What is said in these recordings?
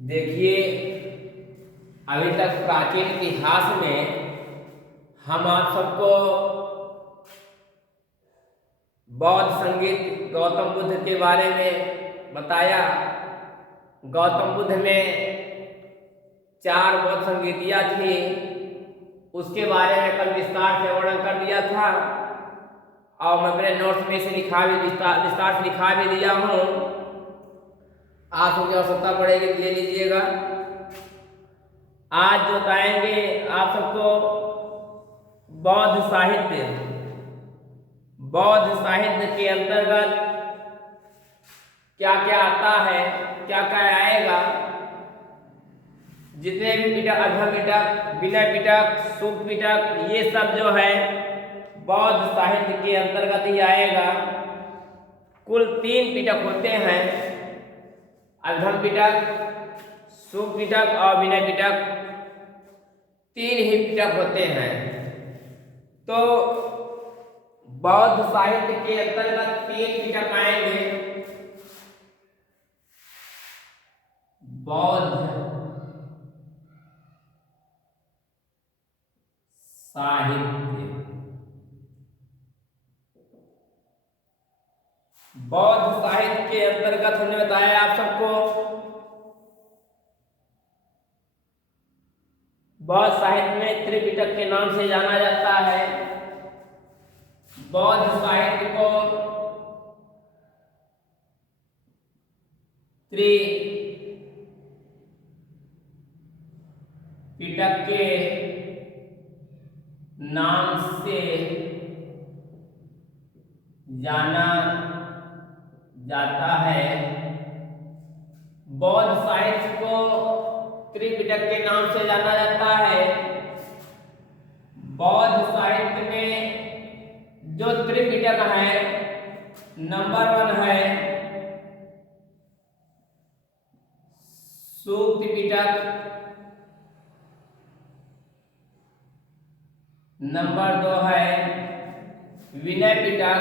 देखिए, अभी तक प्राचीन इतिहास में हम आप सबको बौद्ध संगीत गौतम बुद्ध के बारे में बताया। गौतम बुद्ध में 4 बौद्ध संगीतियाँ थी, उसके बारे में कल विस्तार से वर्णन कर दिया था और मैं अपने नोट्स में से विस्तार से लिखा भी दिया हूँ। आपको आवश्यकता पड़ेगी तो ले लीजिएगा। आज जो बताएंगे आप सबको बौद्ध साहित्य। बौद्ध साहित्य के अंतर्गत क्या क्या आता है, क्या क्या आएगा, जितने भी पिटक, अधम पिटक, विनय पिटक, सूक्त पिटक, ये सब जो है बौद्ध साहित्य के अंतर्गत ही आएगा। कुल 3 पिटक होते हैं, अधम पिटक, सूक्त पिटक और विनय पिटक। 3 ही पिटक होते हैं। तो बौद्ध साहित्य के अंतर्गत 3 पिटक आएंगे। बौद्ध साहित्य। बौद्ध साहित्य के अंतर्गत हमने बताया आप सबको बौद्ध साहित्य में त्रिपिटक के नाम से जाना जाता है। बौद्ध साहित्य को त्रिपिटक के नाम से जाना जाता है। बौद्ध साहित्य को त्रिपिटक के नाम से जाना जाता है। बौद्ध साहित्य में जो त्रिपिटक है, नंबर 1 है सूक्त पिटक, नंबर 2 है विनय पिटक,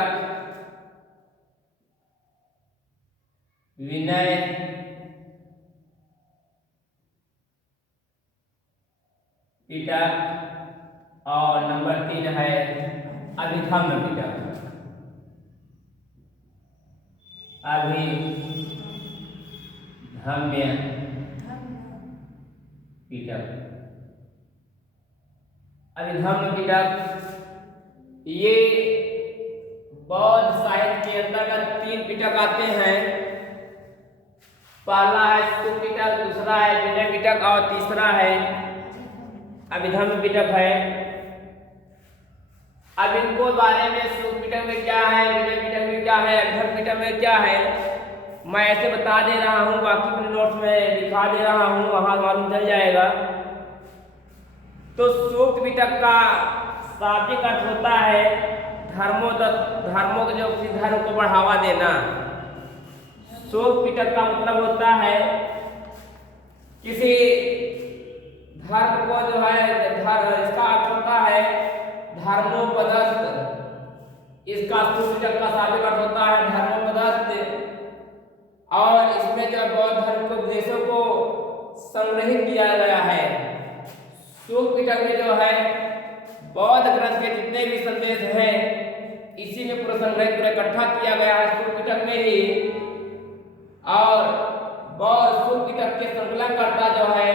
विनय पिटक और नंबर 3 है अभिधम्म पिटक। अभिधम्य पिटक, अभिधम्म पिटक, ये बौद्ध साहित्य के अंतर्गत 3 पिटक आते हैं। पहला है सूक्त पिटक, दूसरा है विनय पिटक और तीसरा है अभिधम्म पिटक है। अब इनको बारे में सूक्त पिटक में क्या है, विनय पिटक में क्या है, अभिधम्म पिटक में क्या है, मैं ऐसे बता दे रहा हूँ, बाकी अपने नोट्स में लिखा दे रहा हूँ, वहां मालूम चल जाएगा। तो सूक्त पिटक का शाब्दिक अर्थ होता है धर्मों को जो किसी धर्म को बढ़ावा देना। सूक्त पिटक का मतलब होता है किसी धर्म को जो है इसका अर्थ होता है धर्मोपदस्थ। इसका सूक्त पिटक का शाब्दिक अर्थ होता है धर्मोपदस्थ। और इसमें जो बौद्ध धर्म के उपदेशों को संग्रहित किया गया है। सूक्त पिटक में जो है बौद्ध ग्रंथ के जितने भी संदेश हैं, इसी में पूरा संग्रहित पूरा इकट्ठा किया गया है सूक्त पिटक में ही। और बौद्ध सूक्त पिटक के संकलनकर्ता जो है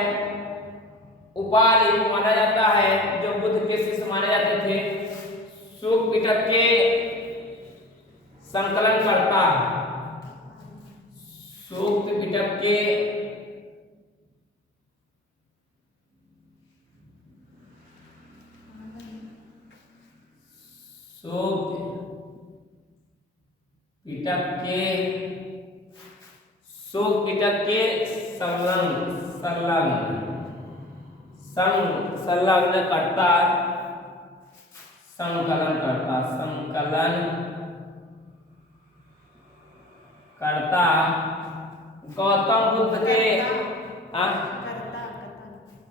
उपालि माना जाता है, जो बुद्ध के शिष्य माने जाते थे। सूक्त पिटक के संकलनकर्ता, सूक्त पिटक के सूक्त पिटक के संलग्न करता, संकलन करता गौतम बुद्ध के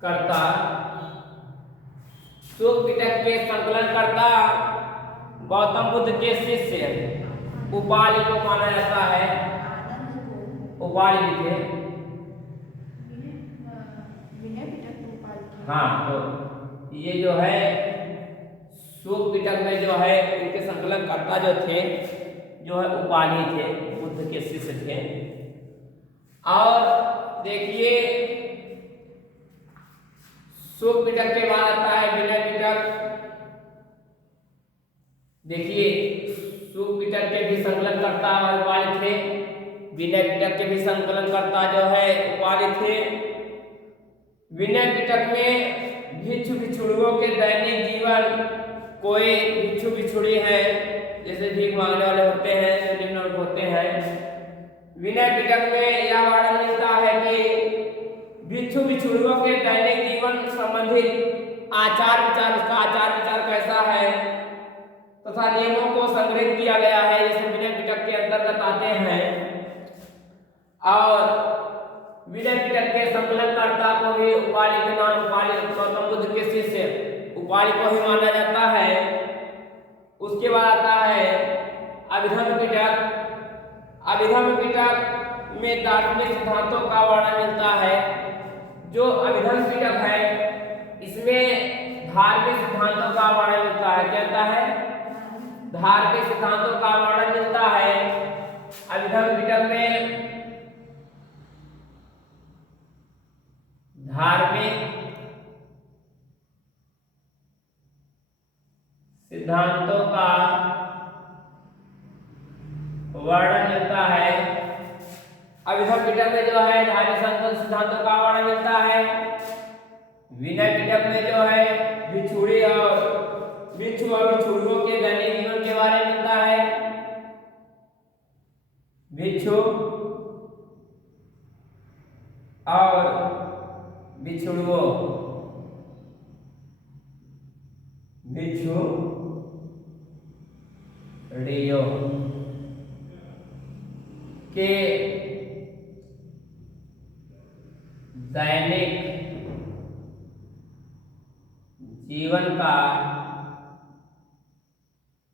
करता सूक्त पिटक के संकलन करता गौतम बुद्ध के शिष्य उपालि को माना जाता है। उपालि लिखे हाँ, तो ये जो है शुक पिटक में जो है इनके संकलनकर्ता जो थे, जो है उपाली थे, बुद्ध के शिष्य थे। और देखिए शुक पिटक के बाद आता है विनय पिटक। देखिए शुक पिटक के भी संकलनकर्ता उपाली थे, विनय पिटक के भी संकलनकर्ता जो है उपाली थे। विनय पिटक में भिक्षु भिक्षुणियों के दैनिक जीवन, कोई भिक्षु भिक्षुणी है जैसे भीख मांगने वाले होते हैं, जो निम्न वर्ग होते हैं, विनय पिटक में यह वर्णन मिलता है कि भिक्षु भिक्षुणियों के दैनिक जीवन संबंधित आचार विचार, उसका आचार विचार कैसा है तथा नियमों को संग्रहित किया गया है, ये सब विनय पिटक के अंतर्गत आते हैं। और विनय पिटक के संकलनकर्ता को भी उपाली के नाम, उपाली गौतम बुद्ध के शिष्य उपाली को ही माना जाता है। उसके बाद आता है अभिधम्म पिटक। अभिधम्म पिटक में दार्शनिक सिद्धांतों का वर्णन मिलता है। जो अभिधम्म पिटक है इसमें धार्मिक सिद्धांतों का वर्णन मिलता है। क्या होता है? धार्मिक सिद्धांतों का वर्णन मिलता है अभिधम्म पिटक में। धार्मिक सिद्धांतों का वर्णन मिलता है। अभिधम्म पिटक में जो है धार्मिक सिद्धांतों का वर्णन मिलता है। विनय पिटक में जो है भिक्षुणी और भिक्षुणियों के दैनिक जीवन के बारे में मिलता है। भिक्षु और भिक्षुणियों, के दैनिक जीवन का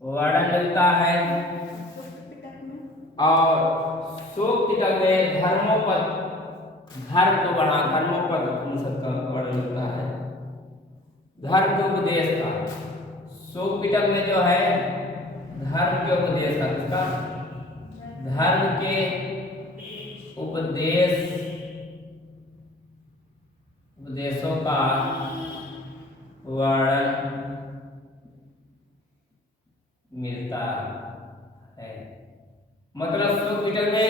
वर्णन मिलता है। और शुक पिटक में धर्मोपद, धर्म को बढ़ा, धर्मोपद उपनिषद का वर्णन मिलता है, धर्म के उपदेश का। शुक पिटक में जो है धर्म के उपदेश का, इसका धर्म के उपदेशों का वर्णन मिलता है। मतलब शुक पिटक में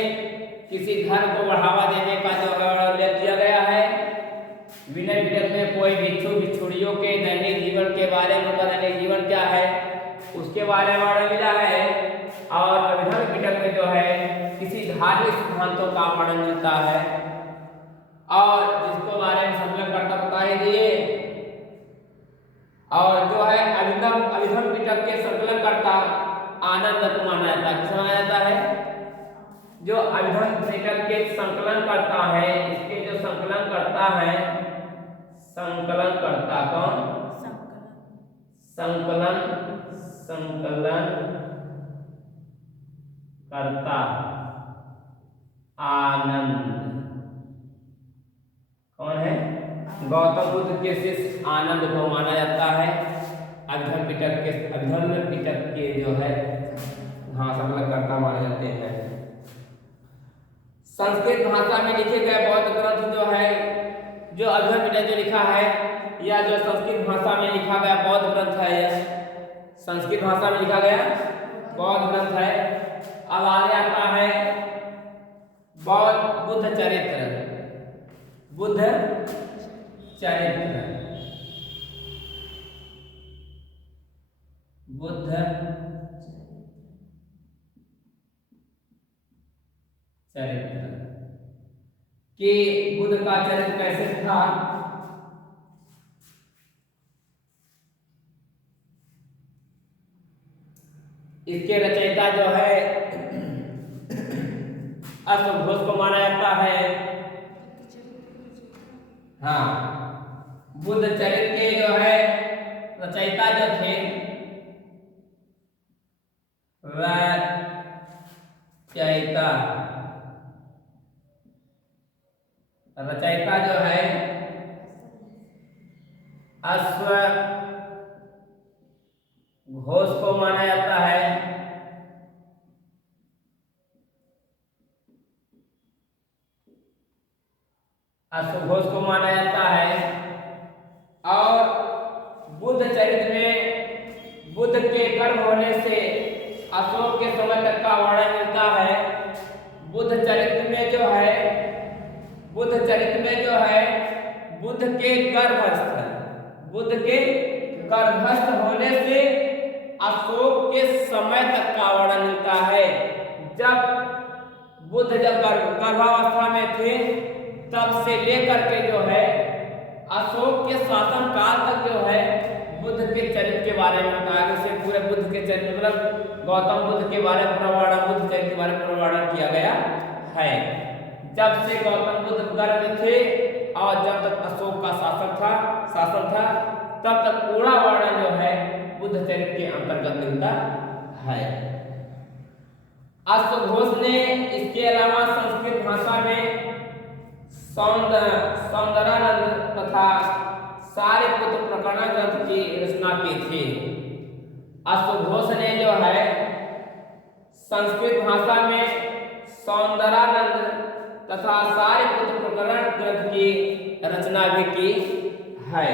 किसी धर्म को बढ़ावा देने का जो उल्लेख किया गया है। विनय पिटक में कोई भिक्षु भिक्षुणियों के दैनिक जीवन के बारे में, उनका दैनिक जीवन क्या है उसके बारे में वर्णन मिला है। और अभिधम्म पिटक में जो है किसी धार्मिक सिद्धांतों का वर्णन मिलता है। और जिसको बारे में संकलनकर्ता बता ही दिए। और जो है अभिधम्म पिटक के संकलनकर्ता आनंद को माना जाता है। किसे माना जाता है? जो अभिधम्म पिटक के संकलनकर्ता है, इसके जो संकलनकर्ता है, संकलनकर्ता कौन? संकलनकर्ता आनंद कौन है? गौतम बुद्ध के शिष्य आनंद को माना जाता है। अभिधम्म पिटक के जो है हाँ संकलनकर्ता माने जाते हैं। संस्कृत भाषा में लिखे गए बौद्ध ग्रंथ जो है, जो अभिधम्म पिटक जो लिखा है, या जो संस्कृत भाषा में लिखा गया बौद्ध ग्रंथ है, यह संस्कृत भाषा में लिखा गया बौद्ध ग्रंथ है। अब आगे आता है बुद्ध चरित्र। बुद्ध चरित्र, बुद्ध चरित्र कि बुद्ध का चरित्र कैसे था। इसके रचयिता जो है अश्वघोष को माना जाता है। हाँ, बुद्ध चरित्र के जो है रचयिता जो थे रचयिता जो है अश्व घोष को माना जाता है। अश्वघोष को माना जाता है। और बुद्ध चरित्र में बुद्ध के कर्म होने से अशोक के समय तक का वर्णन मिलता है। बुद्ध चरित्र में जो है बुद्ध के गर्भस्थ होने से अशोक के समय तक का वर्णन मिलता है। जब गर्भावस्था में थे तब से लेकर के जो है अशोक के शासन काल तक जो है बुद्ध के चरित्र के बारे में बताया। जैसे पूरे बुद्ध के चरित्र मतलब गौतम बुद्ध के बारे में प्रवर्णन, बुद्ध चरित्र के बारे में प्रवर्णन किया गया है। जब से गौतम बुद्ध गर्भ में थे और जब तक अशोक का शासन था तब तक पूरा वर्णन जो है बुद्ध चरित्र के अंतर्गत मिलता है। अश्वघोष ने इसके अलावा संस्कृत भाषा में सौंदरानंद तथा सारिपुत्र प्रकरण ग्रंथ की रचना की थी। अश्वघोष ने जो है संस्कृत भाषा में सौंदरानंद तथा सारिपुत्र प्रकरण ग्रंथ की रचना भी की है।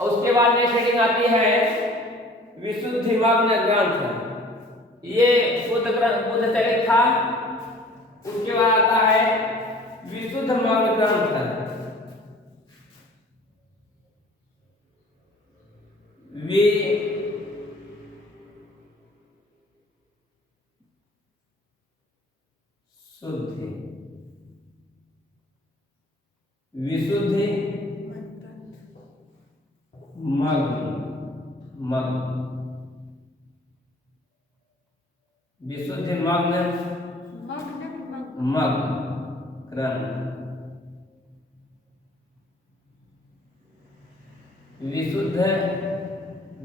उसके बाद नेक्स्ट हेडिंग आती है विशुद्धिमग्न ग्रंथ। ये बुद्ध चरित्र था। उसके बाद आता है विशुद्धमग्न ग्रंथ। विशुद्धि मग्न ग्रंथ।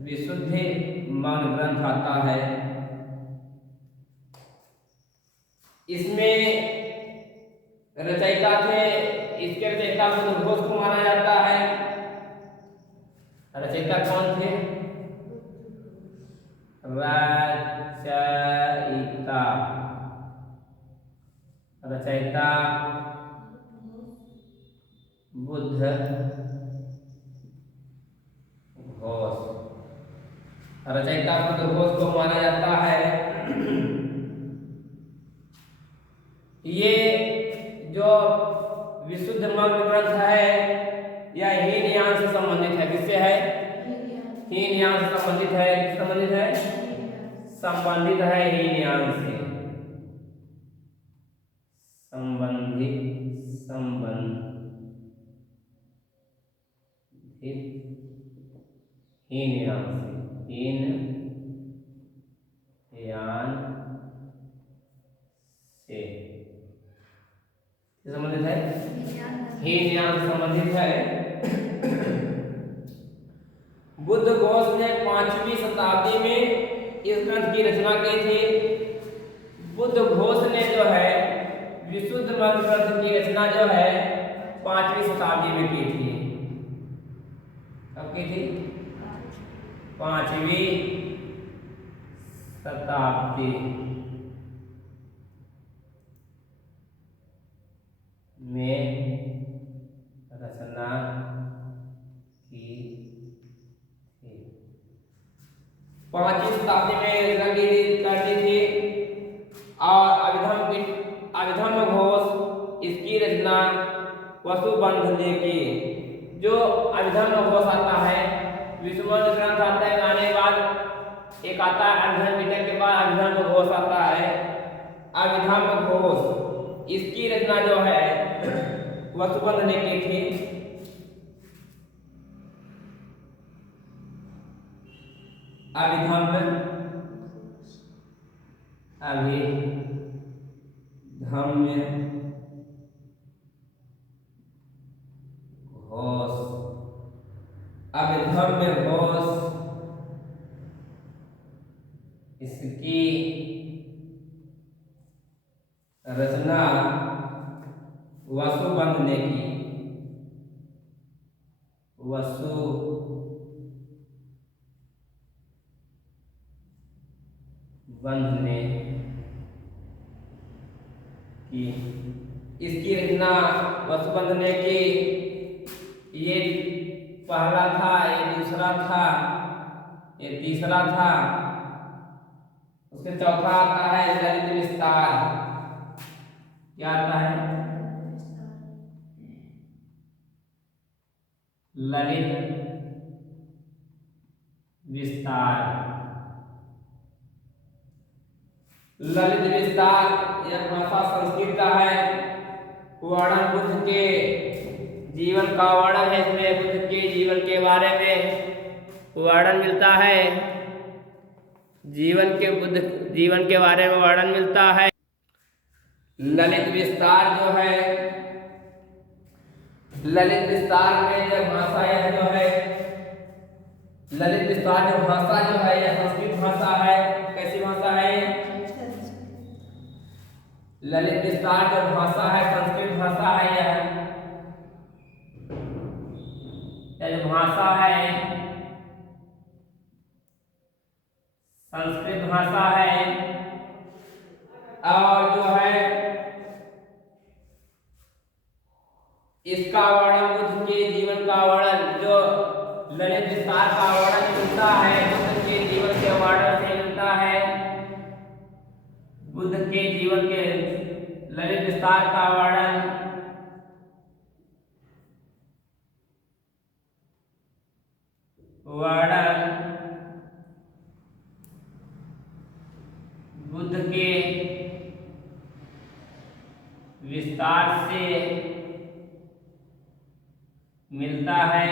विशुद्धि मग्न ग्रंथ आता है। इसमें रचयिता थे, इसके रचयिता बुद्धघोष को माना जाता है। रचयिता कौन थे? रचयिता बुद्ध घोष। रचयिता बुद्ध घोष को माना जाता है। ये जो विशुद्धमग्न ग्रंथ है यह हीनयान से संबंधित है। किससे है? हीनयान से संबंधित है। संबंधित है हीनयान से। हीनयान से संबंधित है। हीनयान से संबंधित है। बुद्ध घोष ने 5वीं शताब्दी में इस ग्रंथ की रचना की थी। बुद्ध घोष ने जो है विशुद्धमग्न ग्रंथ की रचना जो है 5वीं शताब्दी में की थी। कब की थी? 5वीं शताब्दी में रचना की थी। 5वीं शताब्दी में रचना कर दी थी। और अभिधम्म घोष इसकी रचना वसुबंध ने की। जो अभिधम्म घोष आता है, विशुद्धमग्न ग्रंथ आता है, आने के बाद एक आता है अभिधम्म पिटक के बाद अभिधम्म घोष आता है। अभिधम्म घोष इसकी रचना जो है वसुबंध ने की थी। अभिधम्म घोष इसकी रचना वसुबंध ने की। वसु बंधने की। इसकी रचना वसुबंध ने की। ये पहला था, ये दूसरा था, ये तीसरा था। उसके चौथा आता है ललित विस्तार। क्या आता है? ललित विस्तार। ललित विस्तार यह भाषा संस्कृत का है। वर्णन बुद्ध के जीवन का वर्णन है। इसमें बुद्ध के जीवन के बारे में वर्णन मिलता है। जीवन के बारे में वर्णन मिलता है। ललित विस्तार जो है, ललित विस्तार में जो भाषा यह जो है, ललित विस्तार जो भाषा जो है यह संस्कृत भाषा है। कैसी भाषा है? ललित विस्तार जो भाषा है संस्कृत भाषा है। यह जो भाषा है संस्कृत भाषा है। और जो है इसका वर्णन बुद्ध के जीवन का वर्णन, जो ललित विस्तार का वर्णन मिलता है बुद्ध के जीवन के वर्णन से मिलता है। बुद्ध के जीवन के ललित विस्तार का वर्णन बुद्ध के विस्तार से मिलता है।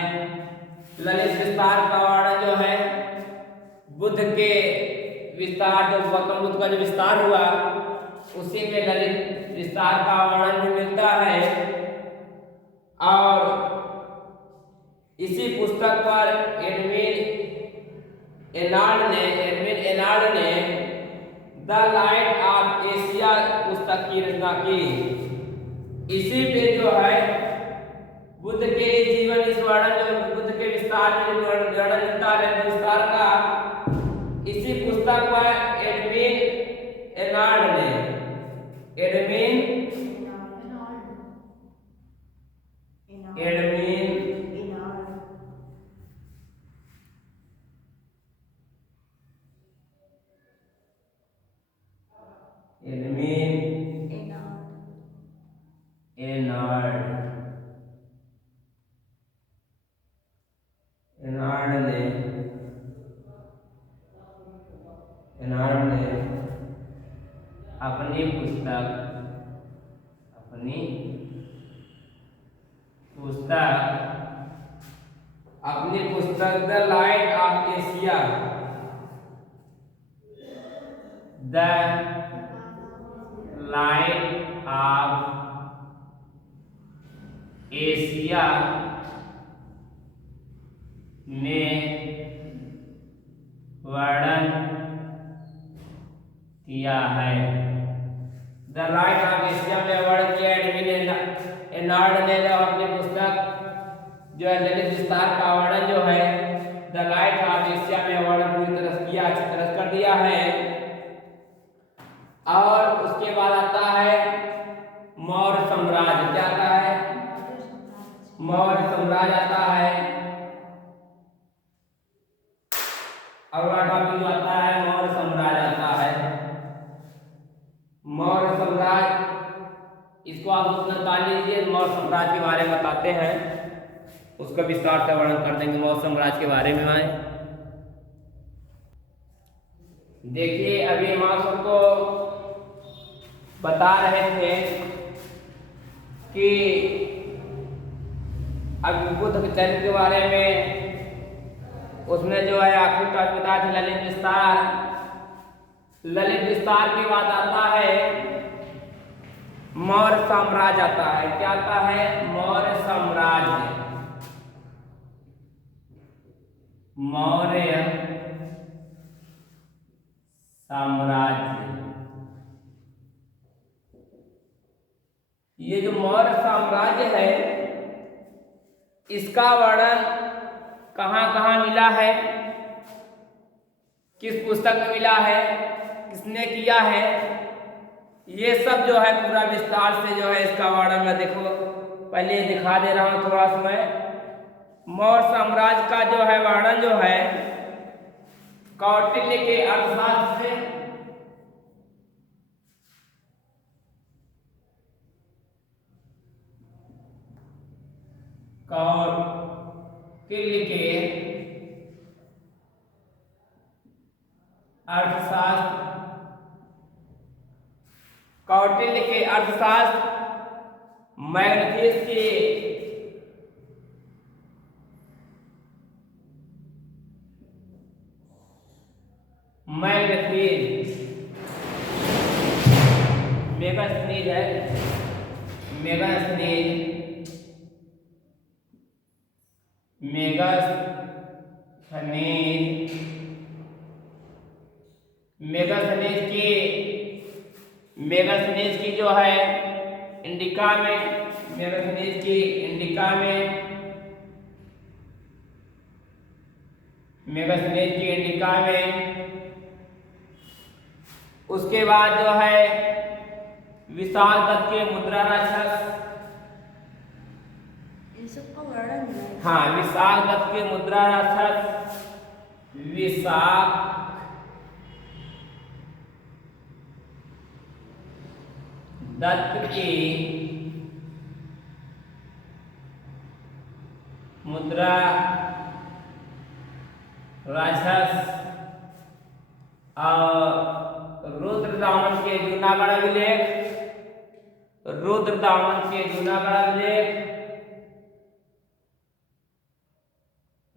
ललित विस्तार का वर्णन जो है बुद्ध के विस्तार, जो गौतम बुद्ध का जो विस्तार हुआ उसी में ललित विस्तार का वर्णन भी मिलता है। और इसी पुस्तक पर एडविन एनार्ड ने द लाइट ऑफ एशिया पुस्तक की रचना की। इसी पे जो है बुद्ध के जीवन, इस वर्णन जो बुद्ध के विस्तार में वर्णन मिलता है विस्तार का, इसी पुस्तक पर एडविन एनार्ड ने एनार्ड ने अपनी पुस्तक the light of Asia, the light of Asia में वर्णन किया है। द लाइट ऑफ एशिया में वर्णन किया एडविन एनार्ड ने जो अपनी पुस्तक जो है ललित विस्तार का वर्णन जो है द लाइट ऑफ एशिया में वर्णन पूरी तरह किया, अच्छी तरह कर दिया है। और उसके बाद आता है मौर्य साम्राज्य। क्या आता है? मौर्य साम्राज्य आता है। अगला टॉपिक जो आता है मौर्य साम्राज्य आता है। मौर्य साम्राज्य, इसको आप उसमें पढ़ लीजिए। मौर्य साम्राज्य के बारे में बताते हैं, उसका विस्तार से वर्णन कर देंगे मौर्य साम्राज्य के बारे में। आए देखिए, अभी हम आप सबको बता रहे थे कि अब बुद्ध के चरित्र के बारे में, उसमें जो है आखिरी टॉपिक बताया था ललित विस्तार। ललित विस्तार के बाद आता है मौर्य साम्राज्य आता है। क्या आता है? मौर्य साम्राज्य। मौर्य साम्राज्य, ये जो मौर्य साम्राज्य है इसका वर्णन कहाँ कहाँ मिला है, किस पुस्तक में मिला है, किसने किया है, ये सब जो है पूरा विस्तार से जो है इसका वर्णन मैं देखो पहले दिखा दे रहा हूँ थोड़ा सा मैं। मौर्य साम्राज्य का जो है वर्णन जो है कौटिल्य के अर्थशास्त्र से कौटिल्य के अर्थशास्त्र, कौटिल्य के अर्थशास्त्र, मैग्नेटिस के मैग्नेटिस मेगास्थनीज है, मेगास्थनीज मेगास्थनीज मेगास्थनीज की जो है इंडिका में, मेगास्थनीज की इंडिका में, मेगास्थनीज की इंडिका में। उसके बाद जो है विशाल दत्त के मुद्रा राक्षस, इन सब का वर्णन है। हाँ विशाल दत्त के मुद्रा राक्षस, विशाल दत्त की मुद्रा राक्षस और रुद्रदामन के जूनागढ़ अभिलेख, रुद्रदामन के जूनागढ़ अभिलेख,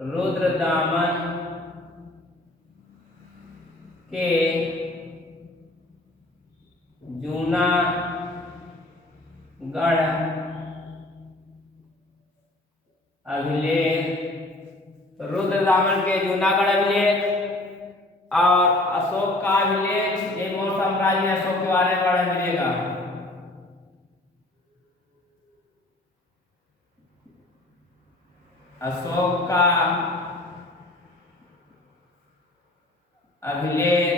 रुद्रदामन के जूनागढ़ अभिलेख, रुद्रदामन के जूनागढ़ अभिलेख और अशोक का अभिलेख। ये मौर्य साम्राज्य में अशोक के बारे में पढ़ने मिलेगा। अशोक का अभिलेख,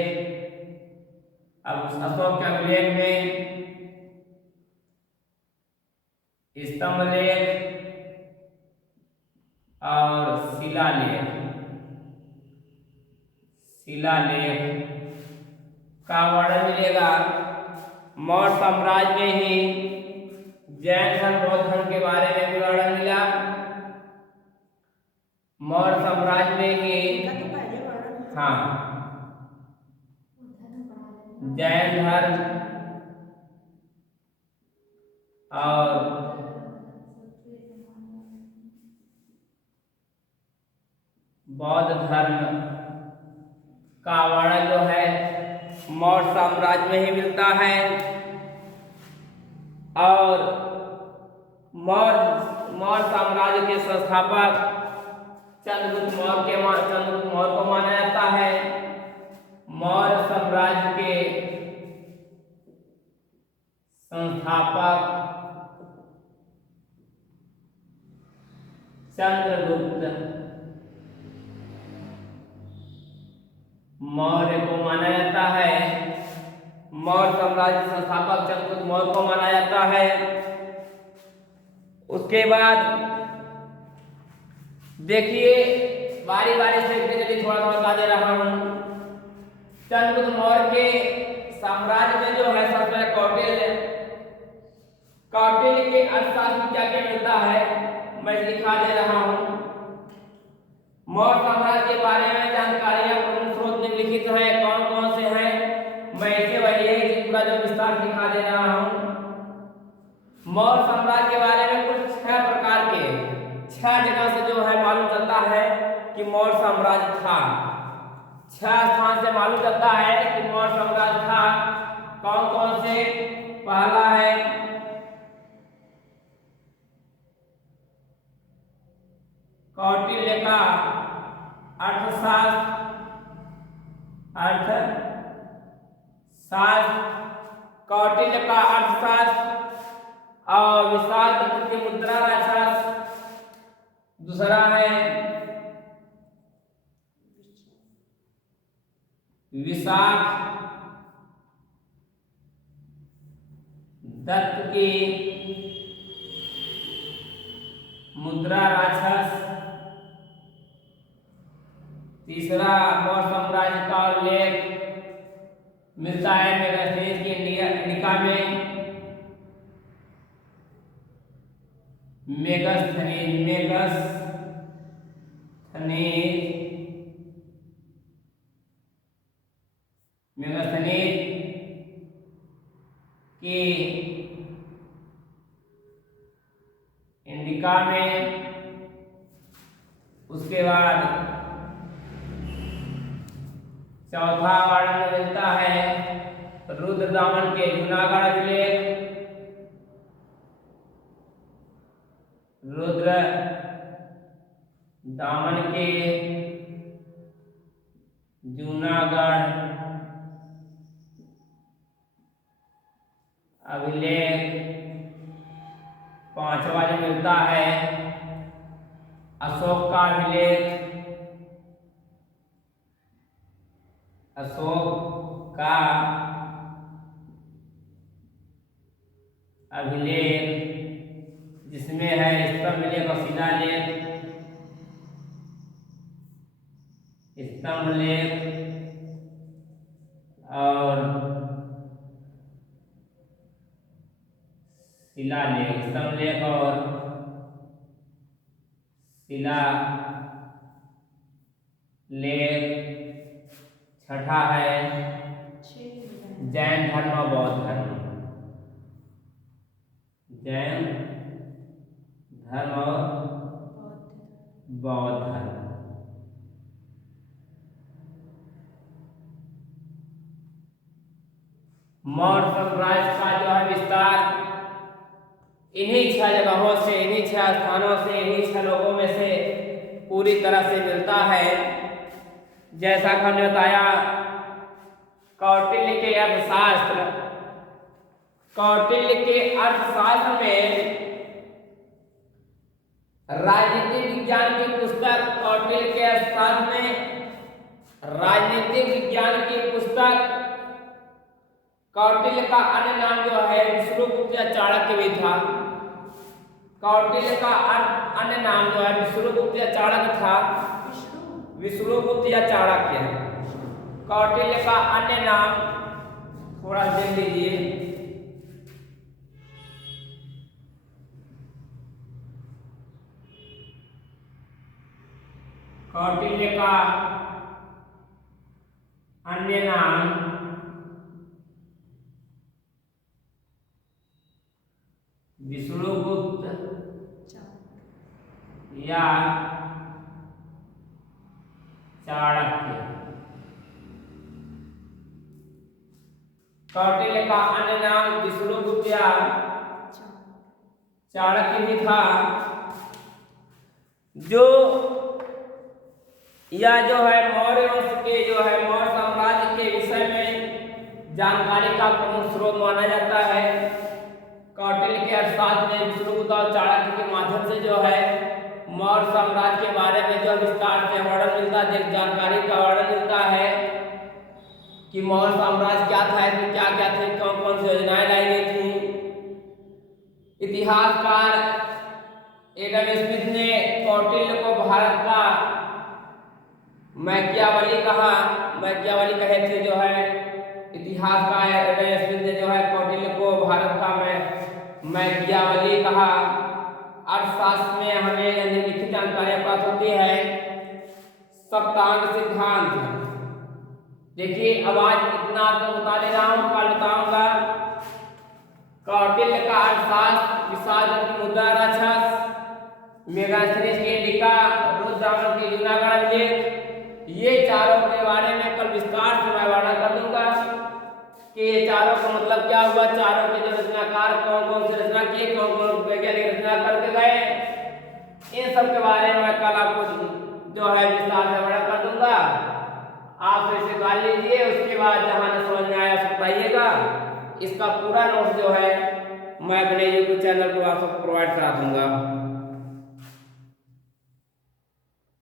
अब अशोक के अभिलेख में स्तंभलेख और शिलालेख, शिलालेख का वर्णन मिलेगा। मौर्य साम्राज्य में ही जैन धर्म बौद्ध धर्म के बारे में भी वर्णन मिला। मौर्य साम्राज्य में ही हाँ जैन धर्म और बौद्ध धर्म का वर्णन जो है मौर्य साम्राज्य में ही मिलता है। और मौर्य साम्राज्य के संस्थापक चंद्रगुप्त मौर्य को माना जाता है। मौर्य साम्राज्य के संस्थापक चंद्रगुप्त मौर्य को माना जाता है। मौर्य साम्राज्य संस्थापक चंद्रगुप्त मौर्य को माना जाता है। उसके बाद देखिए बारी बारी से थोड़ा थोड़ा बता दे रहा हूं। चंद्रगुप्त मौर्य के साम्राज्य में जो है सबसे पहले कौटिल्य के अर्थशास्त्र में क्या क्या मिलता है मैं दिखा दे रहा हूं। मौर्य साम्राज्य के बारे में जानकारियां प्रमुख स्रोत में लिखित है, कौन कौन से हैं मैं इसे वही पूरा जो विस्तार दिखा दे रहा हूं। मौर्य साम्राज्य के बारे में कुछ 6 प्रकार के 6 जगह से जो है मालूम चलता है कि मौर्य साम्राज्य था। 6 स्थान से मालूम चलता है कि मौर्य साम्राज्य था। कौन कौन से? पहला है कौटिल्य का अर्थशास्त्र, कौटिल्य का अर्थशास्त्र और विशाल दत्त की मुद्रा राक्षस। दूसरा है विशाख दत्त की मुद्रा राक्षस। तीसरा मौर्य साम्राज्य का उल्लेख मिलता है मेगास्थनीज की इंडिका में। मेगास्थनीज की इंडिका में। उसके बाद चौथा वर्णन मिलता है रुद्रदामन के जूनागढ़ अभिलेख। रुद्र दामन के जूनागढ़ अभिलेख। पांचवा जो मिलता है अशोक का अभिलेख। अशोक का अभिलेख जिसमें है स्तंभ लेख और शिलालेख। स्तंभ लेख और शिलालेख। स्तंभ लेख और शिलालेख। छठा है जैन धर्म और बौद्ध धर्म। जैन धर्म और बौद्ध धर्म। मौर्य साम्राज्य का जो है विस्तार इन्हीं 6 जगहों से, इन्हीं 6 स्थानों से, इन्हीं 6 लोगों में से पूरी तरह से मिलता है। जैसा कि हमने बताया कौटिल्य के अर्थशास्त्र। कौटिल्य के अर्थशास्त्र में राजनीतिक विज्ञान की पुस्तक, कौटिल्य के अर्थशास्त्र में राजनीतिक विज्ञान की पुस्तक। कौटिल्य का अन्य नाम जो है विश्रुगुप्त या चाणक्य भी था। कौटिल्य का अन्य नाम जो है विश्रुगुप्त या चाणक्य था। विश्रुगुप्त या चाणक्य। कौटिल्य का अन्य नाम थोड़ा देख लीजिए। कौटिल्य का अन्य नाम विष्णुगुप्त या चाणक्य। कौटिल्य का अन्य नाम विष्णुगुप्त या चाणक्य भी था। जो है मौर्य वंश के जो है मौर्य साम्राज्य के विषय में जानकारी का प्रमुख स्रोत माना जाता है। कौटिल्य के अर्थशास्त्र में विष्णुगुप्त और चाणक्य के माध्यम से जो है मौर्य साम्राज्य के बारे में जो विस्तार से वर्णन मिलता है, जानकारी का वर्णन मिलता है कि मौर्य साम्राज्य क्या था, इसमें क्या क्या थे, कौन कौन सी योजनाएं लाई गई थी। इतिहासकार एडम स्मिथ ने कौटिल्य को भारत का मैकियावली कहा। मैकियावली कहे थे जो है इतिहासकार एडम स्मिथ ने जो है कौटिल्य को भारत का मैकियावली कहा। अर्थशास्त्र में हमें निम्नलिखित जानकारियां प्राप्त होती है। सप्तांग सिद्धांत। देखिए अब आज इतना तो बता दे रहा हूं, कल बताऊंगा। कौटिल्य का अर्थशास्त्र, विशाल की मुद्रा राक्षस, मेगास्थनीज की इंडिका, रुद्रदामन की जूनागढ़ अभिलेख, ये चारों के बारे में कल विस्तार से मैं वर्णन कर दूंगा कि ये चारों का मतलब क्या हुआ, चारों के जो रचनाकार कौन कौन से रचना किए, कौन कौन वैज्ञानिक रचना करके गए, इन सब के बारे में मैं कल आपको जो है विस्तार से वर्णन कर दूंगा। आप इसे कर लीजिए, उसके बाद जहां न समझ में आया उसको बताइएगा। इसका पूरा नोट जो है मैं अपने YouTube चैनल को आप सबको प्रोवाइड करा दूंगा।